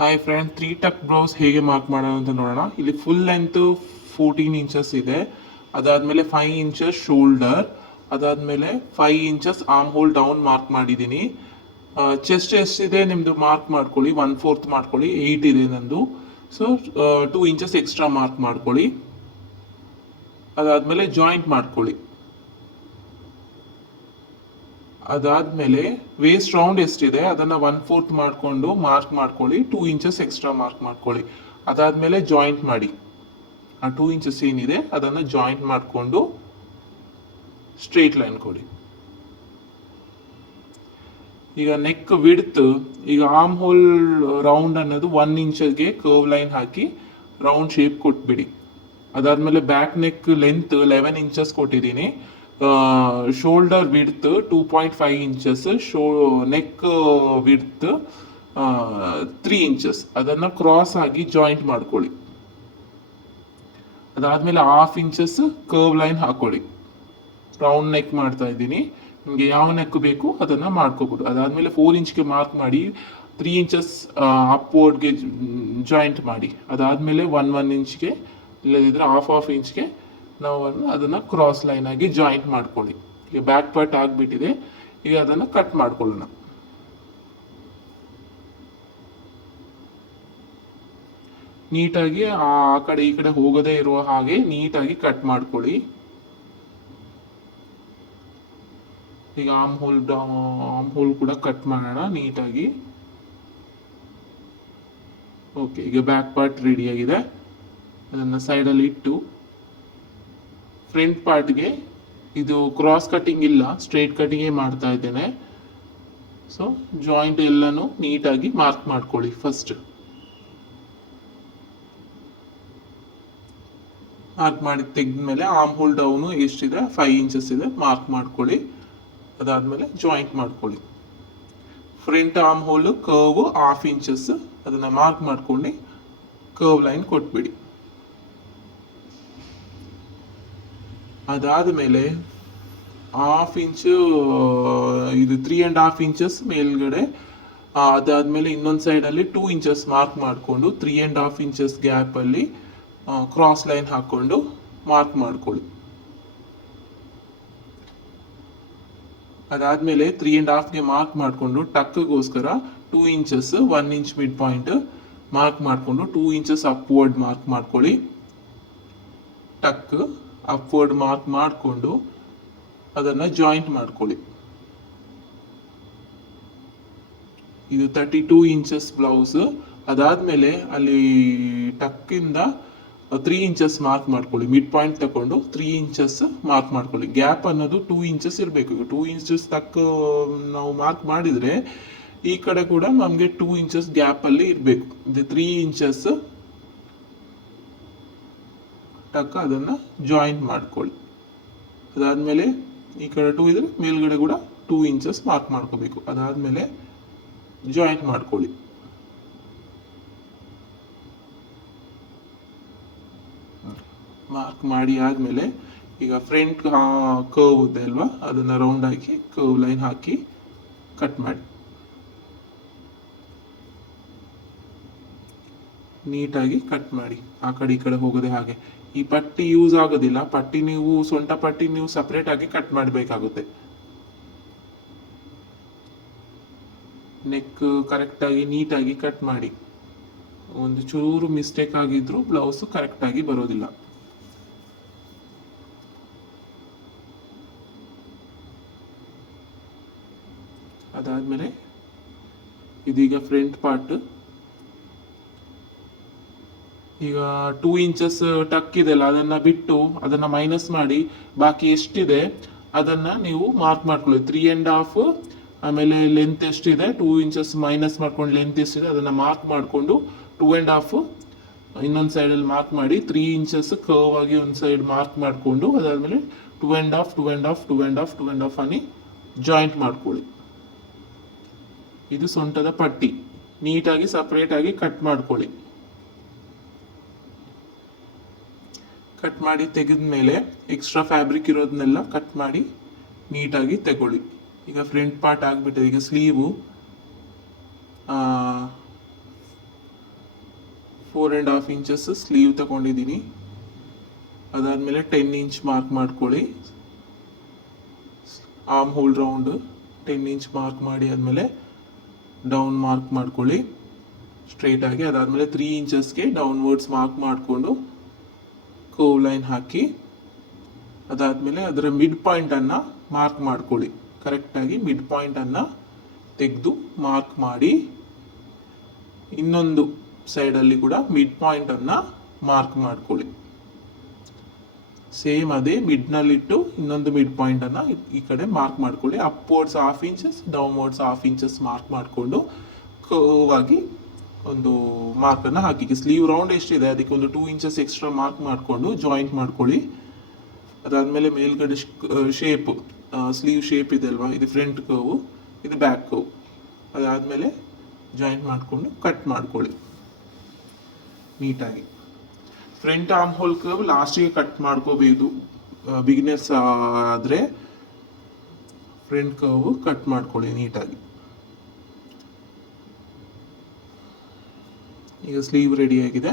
Hi friend, 3 ಟಕ್ blouse ಹೇಗೆ mark ಮಾಡೋಣ ಅಂತ ನೋಡೋಣ. ಇಲ್ಲಿ ಫುಲ್ ಲೆಂತ್ 14 ಇಂಚಸ್ ಇದೆ. ಅದಾದ್ಮೇಲೆ 5 ಇಂಚಸ್ ಶೋಲ್ಡರ್, ಅದಾದ್ಮೇಲೆ 5 inches arm hole down mark ಮಾಡಿದ್ದೀನಿ. ಚೆಸ್ಟ್ ಎಷ್ಟಿದೆ ನಿಮ್ದು ಮಾರ್ಕ್ ಮಾಡ್ಕೊಳ್ಳಿ, 1/4 ಮಾಡ್ಕೊಳ್ಳಿ. 8 ಇದೆ ನಂದು. ಸೊ 2 ಇಂಚಸ್ ಎಕ್ಸ್ಟ್ರಾ ಮಾರ್ಕ್ ಮಾಡ್ಕೊಳ್ಳಿ. ಅದಾದ್ಮೇಲೆ ಜಾಯಿಂಟ್ ಮಾಡ್ಕೊಳ್ಳಿ. ಅದಾದ್ಮೇಲೆ ವೇಸ್ಟ್ ರೌಂಡ್ ಎಷ್ಟಿದೆ ಅದನ್ನ 1/4 ಮಾಡ್ಕೊಂಡು ಮಾರ್ಕ್ ಮಾಡ್ಕೊಳ್ಳಿ. 2 ಇಂಚಸ್ ಎಕ್ಸ್ಟ್ರಾ ಮಾರ್ಕ್ ಮಾಡ್ಕೊಳ್ಳಿ. ಅದಾದ್ಮೇಲೆ ಜಾಯಿಂಟ್ ಮಾಡಿ. ಆ 2 ಇಂಚಸ್ ಏನಿದೆ ಅದನ್ನ ಜಾಯಿಂಟ್ ಮಾಡಿಕೊಂಡು ಸ್ಟ್ರೇಟ್ ಲೈನ್ ಕೊಡಿ. ಈಗ ನೆಕ್ ವಿಡ್ತ್, ಈಗ ಆರ್ಮ್ ಹೋಲ್ ರೌಂಡ್ ಅನ್ನೋದು 1 ಇಂಚ್ಗೆ ಕರ್ವ್ ಲೈನ್ ಹಾಕಿ ರೌಂಡ್ ಶೇಪ್ ಕೊಟ್ಬಿಡಿ. ಅದಾದ್ಮೇಲೆ ಬ್ಯಾಕ್ ನೆಕ್ ಲೆಂತ್ 11 ಇಂಚಸ್ ಕೊಟ್ಟಿದ್ದೀನಿ. Shoulder width 2.5 inches, neck width 3 inches. ಅದನ್ನ ಕ್ರಾಸ್ ಆಗಿ ಜಾಯಿಂಟ್ ಮಾಡ್ಕೊಳ್ಳಿ. ಅದಾದ್ಮೇಲೆ 1/2 ಇಂಚಸ್ ಕರ್ವ್ ಲೈನ್ ಹಾಕೊಳ್ಳಿ. ರೌಂಡ್ ನೆಕ್ ಮಾಡ್ತಾ ಇದ್ದೀನಿ. ನಿಮಗೆ ಯಾವ ನೆಕ್ ಬೇಕು ಅದನ್ನ ಮಾಡ್ಕೋಬಹುದು. ಅದಾದ್ಮೇಲೆ 4 ಇಂಚ್ಗೆ ಮಾರ್ಕ್ ಮಾಡಿ 3 ಇಂಚಸ್ ಅಪ್ವರ್ಡ್ಗೆ ಜಾಯಿಂಟ್ ಮಾಡಿ. ಅದಾದ್ಮೇಲೆ 1 ಇಂಚ್ಗೆ ಇಲ್ಲದಿದ್ರೆ 1/2 ಇಂಚ್ಗೆ ನಾವು ಅದನ್ನ ಕ್ರಾಸ್ ಲೈನ್ ಆಗಿ ಜಾಯಿಂಟ್ ಮಾಡ್ಕೊಳ್ಳಿ. ಈಗ ಬ್ಯಾಕ್ ಪಾರ್ಟ್ ಆಗ್ಬಿಟ್ಟಿದೆ. ಈಗ ಅದನ್ನ ಕಟ್ ಮಾಡ್ಕೊಳ್ಳೋಣ. ನೀಟಾಗಿ ಆ ಕಡೆ ಈ ಕಡೆ ಹೋಗದೇ ಇರುವ ಹಾಗೆ ನೀಟಾಗಿ ಕಟ್ ಮಾಡ್ಕೊಳ್ಳಿ. ಈಗ ಆರ್ಮ್ ಹೋಲ್ ಕೂಡ ಕಟ್ ಮಾಡೋಣ ನೀಟಾಗಿ. ಓಕೆ, ಈಗ ಬ್ಯಾಕ್ ಪಾರ್ಟ್ ರೆಡಿ ಆಗಿದೆ. ಅದನ್ನ ಸೈಡಲ್ಲಿ ಇಟ್ಟು ಫ್ರಂಟ್ ಪಾರ್ಟ್ಗೆ ಇದು ಕ್ರಾಸ್ ಕಟಿಂಗ್ ಇಲ್ಲ, ಸ್ಟ್ರೇಟ್ ಕಟಿಂಗೇ ಮಾಡ್ತಾ ಇದ್ದೇನೆ. ಸೊ ಜಾಯಿಂಟ್ ಎಲ್ಲಾನು ನೀಟಾಗಿ ಮಾರ್ಕ್ ಮಾಡ್ಕೊಳ್ಳಿ. ಫಸ್ಟ್ ಮಾರ್ಕ್ ಮಾಡಿ ತೆಗೆದ್ಮೇಲೆ ಆರ್ಮ್ ಹೋಲ್ ಡೌನು ಎಷ್ಟಿದೆ 5 ಇಂಚಸ್ ಇದೆ ಮಾರ್ಕ್ ಮಾಡ್ಕೊಳ್ಳಿ. ಅದಾದ್ಮೇಲೆ ಜಾಯಿಂಟ್ ಮಾಡ್ಕೊಳ್ಳಿ. Front arm hole curve 1/2 inches ಅದನ್ನ ಮಾರ್ಕ್ ಮಾಡ್ಕೊಂಡು ಕರ್ವ್ ಲೈನ್ ಕೊಟ್ಬಿಡಿ. ಅದಾದ್ಮೇಲೆ 1/2 ಇಂಚ್ ಇದು 3.5 ಇಂಚಸ್ ಮೇಲ್ಗಡೆ. ಅದಾದ್ಮೇಲೆ ಇನ್ನೊಂದು ಸೈಡ್ ಅಲ್ಲಿ 2 ಇಂಚಸ್ ಮಾರ್ಕ್ ಮಾಡಿಕೊಂಡು 3.5 ಇಂಚಸ್ ಗ್ಯಾಪ್ ಅಲ್ಲಿ ಕ್ರಾಸ್ ಲೈನ್ ಹಾಕೊಂಡು ಮಾರ್ಕ್ ಮಾಡ್ಕೊಳ್ಳಿ. ಅದಾದ್ಮೇಲೆ 3.5ಗೆ ಮಾರ್ಕ್ ಮಾಡಿಕೊಂಡು ಟಕ್ಗೋಸ್ಕರ 2 inches 1 inch mid point mark ಮಾಡಿಕೊಂಡು 2 ಇಂಚಸ್ ಅಪ್ವರ್ಡ್ ಮಾರ್ಕ್ ಮಾಡ್ಕೊಳ್ಳಿ. ಟಕ್ ಅಪ್ವರ್ಡ್ ಮಾರ್ಕ್ ಮಾಡಿಕೊಂಡು ಅದನ್ನ ಜಾಯಿಂಟ್ ಮಾಡ್ಕೊಳ್ಳಿ. ಇದು 32 ಇಂಚಸ್ ಬ್ಲೌಸ್. ಅದಾದ್ಮೇಲೆ ಅಲ್ಲಿ ಟಕ್ ಇಂದ 3 ಇಂಚಸ್ ಮಾರ್ಕ್ ಮಾಡ್ಕೊಳ್ಳಿ. ಮಿಡ್ ಪಾಯಿಂಟ್ ತಗೊಂಡು 3 ಇಂಚಸ್ ಮಾರ್ಕ್ ಮಾಡ್ಕೊಳ್ಳಿ. ಗ್ಯಾಪ್ ಅನ್ನೋದು 2 ಇಂಚಸ್ ಇರಬೇಕು. 2 ಇಂಚಸ್ ತಕ್ಕ ನಾವು ಮಾರ್ಕ್ ಮಾಡಿದ್ರೆ ಈ ಕಡೆ ಕೂಡ ನಮಗೆ 2 ಇಂಚಸ್ ಗ್ಯಾಪ್ ಅಲ್ಲಿ ಇರಬೇಕು. ಇದು 3 ಇಂಚಸ್ ಟಕ್ ಅದನ್ನ ಜಾಯಿಂಟ್ ಮಾಡ್ಕೊಳ್ಳಿ. ಅದಾದ್ಮೇಲೆ ಈ ಕಡೆ 2 ಇದ್ರೆ ಮೇಲ್ಗಡೆ ಕೂಡ 2 ಇಂಚಸ್ ಮಾರ್ಕ್ ಮಾಡ್ಕೋಬೇಕು. ಅದಾದ್ಮೇಲೆ ಜಾಯಿಂಟ್ ಮಾಡ್ಕೊಳ್ಳಿ. ಮಾರ್ಕ್ ಮಾಡಿ ಆದ್ಮೇಲೆ ಈಗ ಫ್ರಂಟ್ ಕರ್ವ್ ಇದೆ ಅಲ್ವಾ, ಅದನ್ನ ರೌಂಡ್ ಹಾಕಿ ಕರ್ವ್ ಲೈನ್ ಹಾಕಿ ಕಟ್ ಮಾಡಿ. ನೀಟಾಗಿ ಕಟ್ ಮಾಡಿ, ಆ ಕಡೆ ಈ ಕಡೆ ಹೋಗದೆ ಹಾಗೆ. ಈ ಪಟ್ಟಿ ಯೂಸ್ ಆಗೋದಿಲ್ಲ. ಪಟ್ಟಿ ನೀವು ಸೊಂಟ ಪಟ್ಟಿ ನೀವು ಸಪರೇಟ್ ಆಗಿ ಕಟ್ ಮಾಡಬೇಕಾಗುತ್ತೆ. ನೆಕ್ ಕರೆಕ್ಟ್ ಆಗಿ ನೀಟಾಗಿ ಕಟ್ ಮಾಡಿ. ಒಂದು ಚೂರು ಮಿಸ್ಟೇಕ್ ಆಗಿದ್ರು ಬ್ಲೌಸ್ ಕರೆಕ್ಟ್ ಆಗಿ ಬರೋದಿಲ್ಲ. ಅದಾದ್ಮೇಲೆ ಇದೀಗ ಫ್ರಂಟ್ ಪಾರ್ಟ್. ಈಗ 2 ಇಂಚಸ್ ಟಕ್ ಇದೆಲ್ಲ ಅದನ್ನ ಬಿಟ್ಟು ಅದನ್ನ ಮೈನಸ್ ಮಾಡಿ ಬಾಕಿ ಎಷ್ಟಿದೆ ಅದನ್ನ ನೀವು ಮಾರ್ಕ್ ಮಾಡ್ಕೊಳ್ಳಿ. 3.5 ಆಮೇಲೆ ಲೆಂತ್ ಎಷ್ಟಿದೆ 2 ಇಂಚಸ್ ಮೈನಸ್ ಮಾಡ್ಕೊಂಡು ಲೆಂತ್ ಎಷ್ಟಿದೆ ಅದನ್ನ ಮಾರ್ಕ್ ಮಾಡಿಕೊಂಡು 2.5 ಇನ್ನೊಂದು ಸೈಡಲ್ಲಿ ಮಾರ್ಕ್ ಮಾಡಿ 3 ಇಂಚಸ್ ಕರ್ವ್ ಆಗಿ ಒಂದು ಸೈಡ್ ಮಾರ್ಕ್ ಮಾಡಿಕೊಂಡು ಅದಾದ್ಮೇಲೆ 2.5 ಅನ್ನಿ ಜಾಯಿಂಟ್ ಮಾಡ್ಕೊಳ್ಳಿ. ಇದು ಸೊಂಟದ ಪಟ್ಟಿ. ನೀಟಾಗಿ ಸಪರೇಟ್ ಆಗಿ ಕಟ್ ಮಾಡ್ಕೊಳ್ಳಿ. ಕಟ್ ಮಾಡಿ ತೆಗೆದ ಮೇಲೆ ಎಕ್ಸ್ಟ್ರಾ ಫ್ಯಾಬ್ರಿಕ್ ಇರೋದನ್ನೆಲ್ಲ ಕಟ್ ಮಾಡಿ ನೀಟಾಗಿ ತಗೊಳ್ಳಿ. ಈಗ ಫ್ರಂಟ್ ಪಾರ್ಟ್ ಆಗಿಬಿಟ್ಟಿದೆ. ಈಗ ಸ್ಲೀವು 4.5 ಇಂಚಸ್ ಸ್ಲೀವ್ ತಗೊಂಡಿದ್ದೀನಿ. ಅದಾದಮೇಲೆ 10 ಇಂಚ್ ಮಾರ್ಕ್ ಮಾಡ್ಕೊಳ್ಳಿ. Arm hole round 10 inch mark ಮಾಡಿ ಆದಮೇಲೆ ಡೌನ್ ಮಾರ್ಕ್ ಮಾಡ್ಕೊಳ್ಳಿ ಸ್ಟ್ರೈಟ್ ಆಗಿ. ಅದಾದಮೇಲೆ 3 ಇಂಚಸ್ಗೆ ಡೌನ್ವರ್ಡ್ಸ್ ಮಾರ್ಕ್ ಮಾಡಿಕೊಂಡು ಕರ್ವ್ ಲೈನ್ ಹಾಕಿ, ಅದಾದಮೇಲೆ ಅದರ ಮಿಡ್ ಪಾಯಿಂಟನ್ನು ಮಾರ್ಕ್ ಮಾಡ್ಕೊಳ್ಳಿ. ಕರೆಕ್ಟಾಗಿ ಮಿಡ್ ಪಾಯಿಂಟನ್ನು ತೆಗೆದು ಮಾರ್ಕ್ ಮಾಡಿ, ಇನ್ನೊಂದು ಸೈಡಲ್ಲಿ ಕೂಡ ಮಿಡ್ ಪಾಯಿಂಟನ್ನು ಮಾರ್ಕ್ ಮಾಡ್ಕೊಳ್ಳಿ. ಸೇಮ್ ಅದೇ ಮಿಡ್ನಲ್ಲಿಟ್ಟು ಇನ್ನೊಂದು ಮಿಡ್ ಪಾಯಿಂಟನ್ನು ಈ ಕಡೆ ಮಾರ್ಕ್ ಮಾಡ್ಕೊಳ್ಳಿ. Upwards 1/2 inches, downwards 1/2 inches mark ಮಾಡಿಕೊಂಡು ಕರ್ವ್ ಆಗಿ ಒಂದು ಮಾರ್ಕನ್ನು ಹಾಕಿ. ಸ್ಲೀವ್ ರೌಂಡ್ ಎಷ್ಟಿದೆ ಅದಕ್ಕೆ ಒಂದು 2 ಇಂಚಸ್ ಎಕ್ಸ್ಟ್ರಾ ಮಾರ್ಕ್ ಮಾಡಿಕೊಂಡು ಜಾಯಿಂಟ್ ಮಾಡ್ಕೊಳ್ಳಿ. ಅದಾದಮೇಲೆ ಮೇಲ್ಗಡೆ ಶೇಪ್, ಸ್ಲೀವ್ ಶೇಪ್ ಇದೆ ಅಲ್ವಾ, ಇದು ಫ್ರಂಟ್ ಕರ್ವು, ಇದು ಬ್ಯಾಕ್ ಕರ್ವ್. ಅದಾದಮೇಲೆ ಜಾಯಿಂಟ್ ಮಾಡಿಕೊಂಡು ಕಟ್ ಮಾಡ್ಕೊಳ್ಳಿ ನೀಟಾಗಿ. ಫ್ರಂಟ್ ಆರ್ಮ್ ಹೋಲ್ ಕರ್ವ್ ಲಾಸ್ಟಿಗೆ ಕಟ್ ಮಾಡ್ಕೋಬೇಕು. ಬಿಗಿನರ್ಸ್ ಆದರೆ ಫ್ರಂಟ್ ಕರ್ವ್ ಕಟ್ ಮಾಡ್ಕೊಳ್ಳಿ ನೀಟಾಗಿ. ಈಗ ಸ್ಲೀವ್ ರೆಡಿ ಆಗಿದೆ.